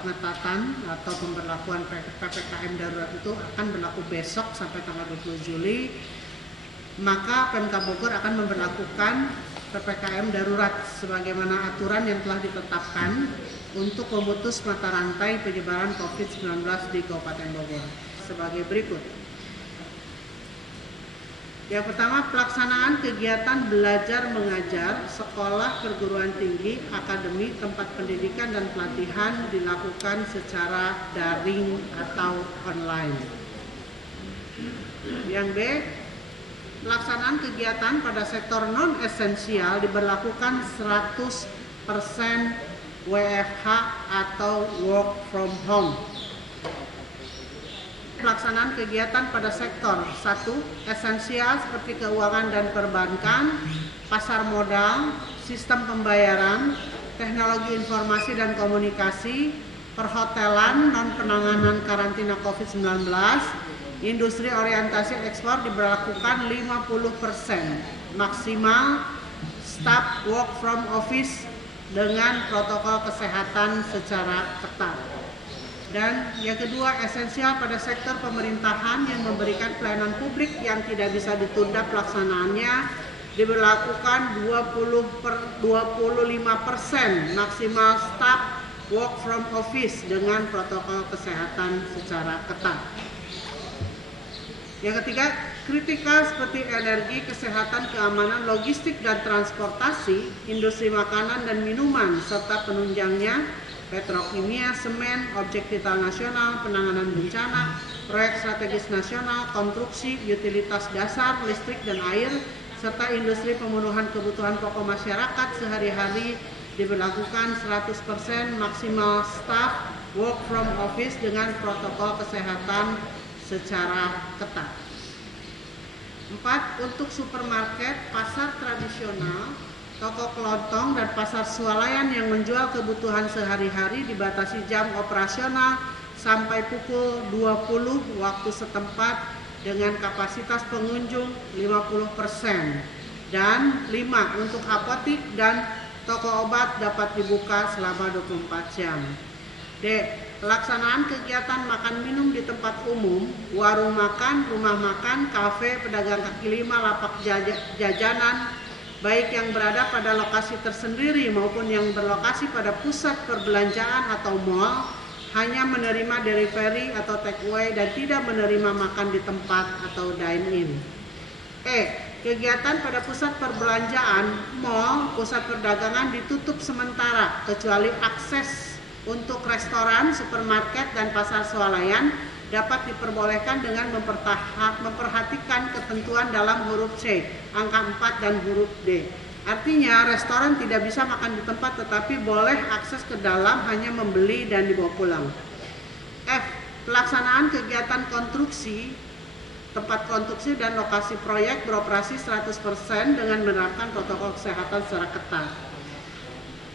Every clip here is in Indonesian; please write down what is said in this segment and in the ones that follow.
pengetatan atau pemberlakuan PPKM darurat itu akan berlaku besok sampai tanggal 20 Juli, maka Pemkab Bogor akan memberlakukan PPKM darurat sebagaimana aturan yang telah ditetapkan untuk memutus mata rantai penyebaran COVID-19 di Kabupaten Bogor sebagai berikut. Yang pertama, pelaksanaan kegiatan belajar mengajar sekolah perguruan tinggi, akademi, tempat pendidikan dan pelatihan dilakukan secara daring atau online. Yang B, pelaksanaan kegiatan pada sektor non-esensial diberlakukan 100% WFH atau work from home. Pelaksanaan kegiatan pada sektor 1. Esensial seperti keuangan dan perbankan, pasar modal, sistem pembayaran, teknologi informasi dan komunikasi, perhotelan, non-penanganan karantina COVID-19, industri orientasi ekspor diberlakukan 50%, maksimal staff work from office dengan protokol kesehatan secara ketat. Dan yang kedua, esensial pada sektor pemerintahan yang memberikan pelayanan publik yang tidak bisa ditunda pelaksanaannya diberlakukan 25% maksimal staff work from office dengan protokol kesehatan secara ketat. Yang ketiga, kritikal seperti energi, kesehatan, keamanan, logistik dan transportasi, industri makanan dan minuman serta penunjangnya, petrokimia, semen, objek vital nasional, penanganan bencana, proyek strategis nasional, konstruksi, utilitas dasar, listrik dan air, serta industri pemenuhan kebutuhan pokok masyarakat sehari-hari diberlakukan 100% maksimal staff work from office dengan protokol kesehatan secara ketat. 4. Untuk supermarket, pasar tradisional, toko kelontong dan pasar swalayan yang menjual kebutuhan sehari-hari dibatasi jam operasional sampai pukul 20 waktu setempat dengan kapasitas pengunjung 50%. Dan 5. Untuk apotik dan toko obat dapat dibuka selama 24 jam. D. Pelaksanaan kegiatan makan minum di tempat umum, warung makan, rumah makan, kafe, pedagang kaki lima, lapak jajanan, baik yang berada pada lokasi tersendiri maupun yang berlokasi pada pusat perbelanjaan atau mal, hanya menerima delivery atau take away dan tidak menerima makan di tempat atau dine-in. E. Kegiatan pada pusat perbelanjaan, mal, pusat perdagangan ditutup sementara kecuali akses untuk restoran, supermarket, dan pasar swalayan dapat diperbolehkan dengan memperhatikan ketentuan dalam huruf C, angka 4 dan huruf D. Artinya restoran tidak bisa makan di tempat tetapi boleh akses ke dalam hanya membeli dan dibawa pulang. F. Pelaksanaan kegiatan konstruksi, tempat konstruksi dan lokasi proyek beroperasi 100% dengan menerapkan protokol kesehatan secara ketat.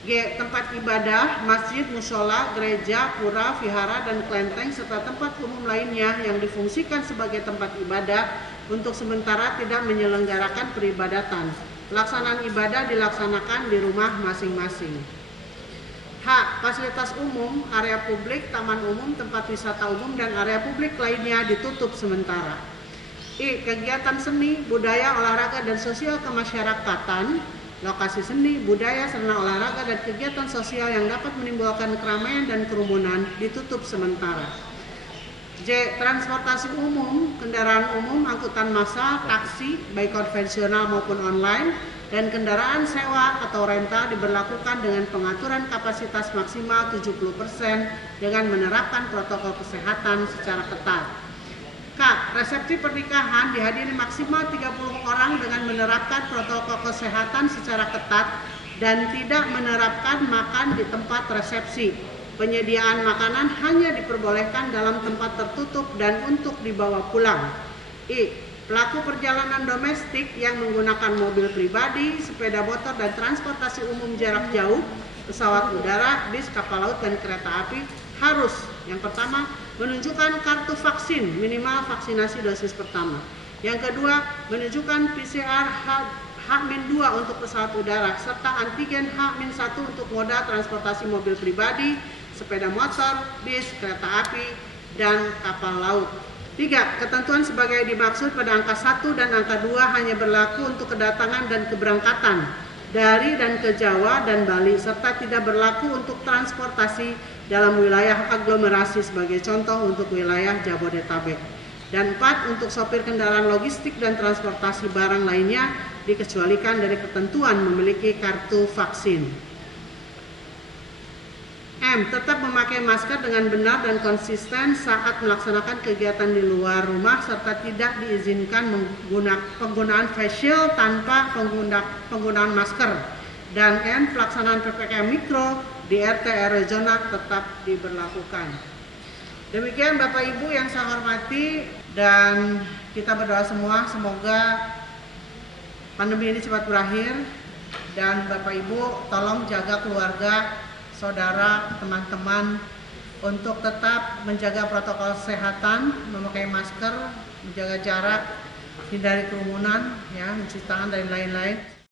G. Tempat ibadah, masjid, mushola, gereja, pura, vihara, dan kelenteng serta tempat umum lainnya yang difungsikan sebagai tempat ibadah untuk sementara tidak menyelenggarakan peribadatan. Pelaksanaan ibadah dilaksanakan di rumah masing-masing. H. Fasilitas umum, area publik, taman umum, tempat wisata umum, dan area publik lainnya ditutup sementara. I. Kegiatan seni, budaya, olahraga, dan sosial kemasyarakatan, lokasi seni, budaya, sarana olahraga, dan kegiatan sosial yang dapat menimbulkan keramaian dan kerumunan ditutup sementara. J. Transportasi umum, kendaraan umum, angkutan massa, taksi, baik konvensional maupun online, dan kendaraan sewa atau rental diberlakukan dengan pengaturan kapasitas maksimal 70% dengan menerapkan protokol kesehatan secara ketat. K. Resepsi pernikahan dihadiri maksimal 30 orang dengan menerapkan protokol kesehatan secara ketat dan tidak menerapkan makan di tempat resepsi. Penyediaan makanan hanya diperbolehkan dalam tempat tertutup dan untuk dibawa pulang. I. Pelaku perjalanan domestik yang menggunakan mobil pribadi, sepeda motor, dan transportasi umum jarak jauh, pesawat udara, bis, kapal laut, dan kereta api harus yang pertama menunjukkan kartu vaksin minimal vaksinasi dosis pertama. Yang kedua, menunjukkan PCR H-2 untuk pesawat udara serta antigen H-1 untuk moda transportasi mobil pribadi, sepeda motor, bis, kereta api, dan kapal laut. 3. Ketentuan sebagai dimaksud pada angka 1 dan angka 2 hanya berlaku untuk kedatangan dan keberangkatan dari dan ke Jawa dan Bali, serta tidak berlaku untuk transportasi dalam wilayah aglomerasi, sebagai contoh untuk wilayah Jabodetabek. Dan 4. Untuk sopir kendaraan logistik dan transportasi barang lainnya dikecualikan dari ketentuan memiliki kartu vaksin. M. Tetap memakai masker dengan benar dan konsisten saat melaksanakan kegiatan di luar rumah, serta tidak diizinkan penggunaan face shield tanpa penggunaan masker. Dan N. Pelaksanaan PPKM Mikro di RT RW zona tetap diberlakukan. Demikian Bapak Ibu yang saya hormati, dan kita berdoa semua semoga pandemi ini cepat berakhir, dan Bapak Ibu tolong jaga keluarga, saudara, teman-teman untuk tetap menjaga protokol kesehatan, memakai masker, menjaga jarak, hindari kerumunan, ya, mencuci tangan dan lain-lain.